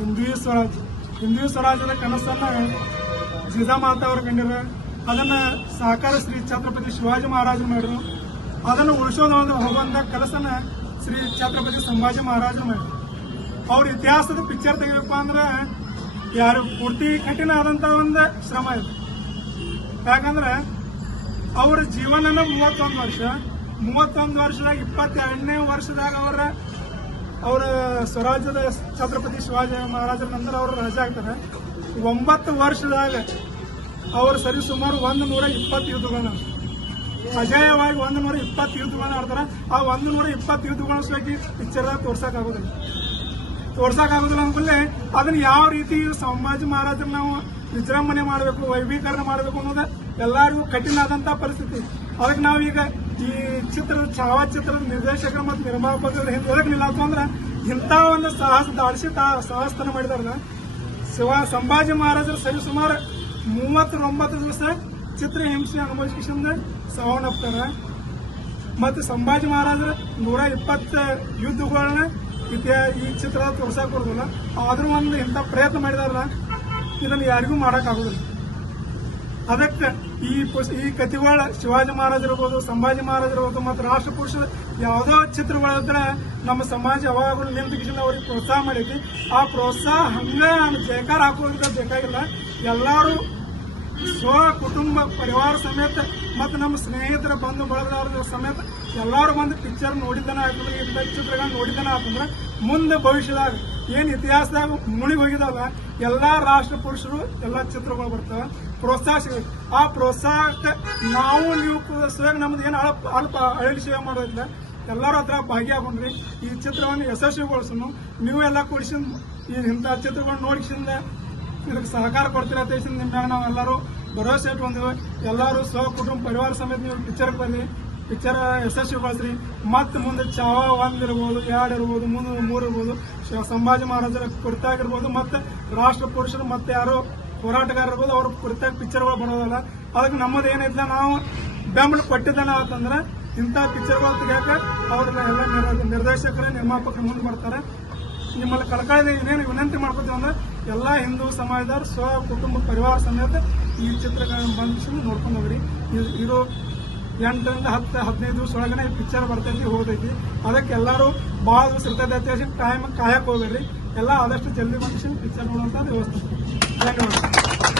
ಹಿಂದೂ ಸ್ವರಾಜ್ ಹಿಂದೂ ಸ್ವರಾಜ್ಯದ ಕನಸನ್ನ ಜಿಜಾಮಾತ ಅವರು ಕಂಡಿರ ಅದನ್ನ ಸಹಕಾರ ಶ್ರೀ ಛತ್ರಪತಿ ಶಿವಾಜಿ ಮಹಾರಾಜರು ಮಾಡಿದ್ರು. ಅದನ್ನು ಉಳಿಸೋದ ಒಂದು ಹೋಗುವಂತ ಕೆಲಸನ ಶ್ರೀ ಛತ್ರಪತಿ ಸಂಭಾಜಿ ಮಹಾರಾಜರು ಮಾಡಿದ್ರು. ಅವ್ರ ಇತಿಹಾಸದ ಪಿಕ್ಚರ್ ತೆಗಿಬೇಕು ಅಂದ್ರೆ ಯಾರು ಪೂರ್ತಿ ಕಠಿಣ ಆದಂತ ಒಂದು ಶ್ರಮ ಇದೆ. ಯಾಕಂದ್ರೆ ಅವರ ಜೀವನನ ಮೂವತ್ತೊಂದು ವರ್ಷ, ಮೂವತ್ತೊಂದು ವರ್ಷದಾಗ ಇಪ್ಪತ್ತೆರಡನೇ ವರ್ಷದಾಗ ಅವರ ಅವರ ಸ್ವರಾಜ್ಯದ ಛತ್ರಪತಿ ಶಿವಾಜಿ ಮಹಾರಾಜರ ನಂತರ ಅವರು ರಜೆ ಆಗ್ತಾರೆ ಒಂಬತ್ತು ವರ್ಷದಾಗ ಅವರು ಸರಿ ಸುಮಾರು ಒಂದು ನೂರ ಇಪ್ಪತ್ತು ಯುದ್ಧಗಳನ್ನ ಅಜೇಯವಾಗಿ ಒಂದು ನೂರ ಇಪ್ಪತ್ತು ಯುದ್ಧಗಳನ್ನ ಆಡ್ತಾರೆ. ಆ ಒಂದು ನೂರ ಇಪ್ಪತ್ತು ಯುದ್ಧಗಳ ಸಲಕ್ಕೆ ಪಿಕ್ಚರ್ದಾಗ ತೋರ್ಸಕ್ ಆಗೋದಿಲ್ಲ. ತೋರ್ಸಕ್ ಆಗೋದಿಲ್ಲ ಅಂದ್ಮೇಲೆ ಅದನ್ನ ಯಾವ ರೀತಿ ಸಂಭಾಜಿ ಮಹಾರಾಜರು ನಾವು ವಿಜೃಂಭಣೆ ಮಾಡಬೇಕು ವೈಭೀಕರಣ ಮಾಡಬೇಕು ಅನ್ನೋದು ಎಲ್ಲರಿಗೂ ಕಠಿಣ ಆದಂತ ಪರಿಸ್ಥಿತಿ. ಅದಕ್ಕೆ ನಾವೀಗ ಈ ಚಿತ್ರದ ಛಾಯಾಚಿತ್ರದ ನಿರ್ದೇಶಕರು ಮತ್ತು ನಿರ್ಮಾಪಕರು ಹಿಂದೆ ಎದಕ್ಕೆ ಇಂತ ಅಂದ್ರೆ ಇಂಥ ಒಂದು ಸಾಹಸ ದಾಡಿಸಿ ತಾ ಸಾಹಸತನ ಮಾಡಿದಾರಲ್ಲ ಶಿವ ಸಂಭಾಜಿ ಮಹಾರಾಜರು ಸರಿ ಸುಮಾರು ಮೂವತ್ತೊಂಬತ್ತು ದಿವಸ ಚಿತ್ರ ಹಿಂಸೆ ಅನುಭವಿಸಿಂದ ಸಾವನ್ನಪ್ತಾರ. ಮತ್ತು ಸಂಭಾಜಿ ಮಹಾರಾಜರು ನೂರ ಇಪ್ಪತ್ತು ಯುದ್ಧಗಳನ್ನ ಇತಿಹಾಸ ಈ ಚಿತ್ರ ತೋರ್ಸಕ್ ಕೊಡೋದಿಲ್ಲ ಆದರೂ ಒಂದು ಇಂಥ ಪ್ರಯತ್ನ ಮಾಡಿದಾರಲ್ಲ ಇದನ್ನು ಯಾರಿಗೂ ಮಾಡೋಕ್ಕಾಗೋದಿಲ್ಲ ಅದಕ್ಕೆ ಈ ಪುಸ್- ಈ ಕತಿವಾಳ ಶಿವಾಜಿ ಮಹಾರಾಜ್ ಇರ್ಬೋದು, ಸಂಭಾಜಿ ಮಹಾರಾಜ್ ಇರ್ಬೋದು, ಮತ್ತು ರಾಷ್ಟ್ರ ಪುರುಷ ಯಾವುದೋ ಚಿತ್ರಗಳಿದ್ರೆ ನಮ್ಮ ಸಮಾಜ ಯಾವಾಗಲೂ ನಿಂತಿಕೊಂಡು ಅವ್ರಿಗೆ ಪ್ರೋತ್ಸಾಹ ಮಾಡೈತಿ ಆ ಪ್ರೋತ್ಸಾಹ ಹಂಗೆ ಜಯಕಾರ ಹಾಕೋದ್ರ ಬೇಕಾಗಿಲ್ಲ. ಎಲ್ಲರೂ ಸ್ವ ಕುಟುಂಬ, ಪರಿವಾರ ಸಮೇತ, ಮತ್ತು ನಮ್ಮ ಸ್ನೇಹಿತರ, ಬಂಧು, ಬಳಗದವ್ರ ಸಮೇತ ಎಲ್ಲರೂ ಬಂದು ಪಿಕ್ಚರ್ ನೋಡಿದನ ಆಗ್ತದೆ ಇಂಥ ಚಿತ್ರಗಳನ್ನ ನೋಡಿದನ ಆತಂದ್ರೆ ಮುಂದೆ ಭವಿಷ್ಯದಾಗ ಏನ್ ಇತಿಹಾಸದಾಗ ಮುಳಿ ಹೋಗಿದಾವ, ಎಲ್ಲಾ ರಾಷ್ಟ್ರ ಪುರುಷರು, ಎಲ್ಲಾ ಚಿತ್ರಗಳು ಬರ್ತವೆ. ಪ್ರೋತ್ಸಾಹ ಆ ಪ್ರೋತ್ಸಾಹಕ್ಕೆ ನಾವು, ನೀವು ಸ್ವಯಂ ನಮ್ದು ಏನು ಅಲ್ಪ ಅಳಪ ಅಳಲಿ ಸೇವೆ ಮಾಡೋದಿಲ್ಲ ಎಲ್ಲರೂ ಹತ್ರ ಭಾಗಿಯಾಗೊಂಡ್ರಿ. ಈ ಚಿತ್ರವನ್ನು ಯಶಸ್ವಿಗೊಳಿಸೋನು. ನೀವು ಎಲ್ಲ ಕೂಡಿಸಿಂದ ಈ ಇಂಥ ಚಿತ್ರಗಳನ್ನ ನೋಡಿಸಿಂದ ಇದಕ್ಕೆ ಸಹಕಾರ ಕೊಡ್ತೀರಾ ಹೇಳಿ ನಿಮ್ಮ ನಾವೆಲ್ಲರೂ ಭರವಸೆ ಇಟ್ಕೊಂಡಿವಿ ಎಲ್ಲರೂ ಸ್ವ ಕುಟುಂಬ ಪರಿವಾರ ಸಮೇತ ನೀವು ಪಿಕ್ಚರ್ ಬರ್ರಿ ಪಿಕ್ಚರ್ ಯಶಸ್ವಿಗೊಳಿಸ್ರಿ ಮತ್ತೆ ಮುಂದೆ ಚಾವ ಒಂದ್ ಇರ್ಬೋದು ಎರಡು ಇರ್ಬೋದು ಮುಂದೆ ಮೂರು ಇರ್ಬೋದು ಸಂಭಾಜಿ ಮಹಾರಾಜರ ಕುರಿತಾಗಿರ್ಬೋದು, ಮತ್ತೆ ರಾಷ್ಟ್ರ ಪುರುಷರು ಮತ್ತೆ ಯಾರು ಹೋರಾಟಗಾರ ಇರ್ಬೋದು ಅವ್ರ ಕುರಿತಾಗಿ ಪಿಕ್ಚರ್ಗಳು ಬರೋದಲ್ಲ. ಅದಕ್ಕೆ ನಮ್ಮದು ಏನೈತಿಲ್ಲ ನಾವು ಬೆಂಬಲ ಪಟ್ಟಿದ್ದಲ್ಲ ಅಂತಂದ್ರೆ ಇಂಥ ಪಿಕ್ಚರ್ಗಳು ತೆಗಿಯಾಕ ಅವ್ರನ್ನ ಎಲ್ಲ ನಿರ್ದೇಶಕರೇ, ನಿರ್ಮಾಪಕರು ಮುಂದೆ ಬರ್ತಾರೆ ನಿಮ್ಮಲ್ಲಿ ಕಳಕಳಿ ಏನೇನು ವಿನಂತಿ ಮಾಡ್ಕೊತೀವಿ ಅಂದ್ರೆ, ಎಲ್ಲಾ ಹಿಂದೂ ಸಮಾಜದವ್ರು, ಸ್ವ ಕುಟುಂಬ ಪರಿವಾರ ಸಮೇತ ಈ ಚಿತ್ರಗಳನ್ನು ಬಂದು ನೋಡ್ಕೊಂಡು ಹೋಗ್ರಿ. ಇದು ಎಂಟರಿಂದ ಹತ್ತು, ಹದಿನೈದು ದಿವಸ ಒಳಗನೆ ಈ ಪಿಕ್ಚರ್ ಬರ್ತೈತಿ ಹೋಗೈತಿ ಅದಕ್ಕೆ ಎಲ್ಲರೂ ಭಾಳ ದಿವಸ ಇರ್ತೈತೆ ಅತ್ಯಾಸಿ ಟೈಮ್ ಕಾಯಕ್ಕೆ ಹೋಗ್ಬೇಡ್ರಿ. ಎಲ್ಲ ಆದಷ್ಟು ಜಲ್ದಿ ಮಾಡಿಸಿ ಪಿಕ್ಚರ್ ನೋಡುವಂತ ವ್ಯವಸ್ಥೆ ಧನ್ಯವಾದ.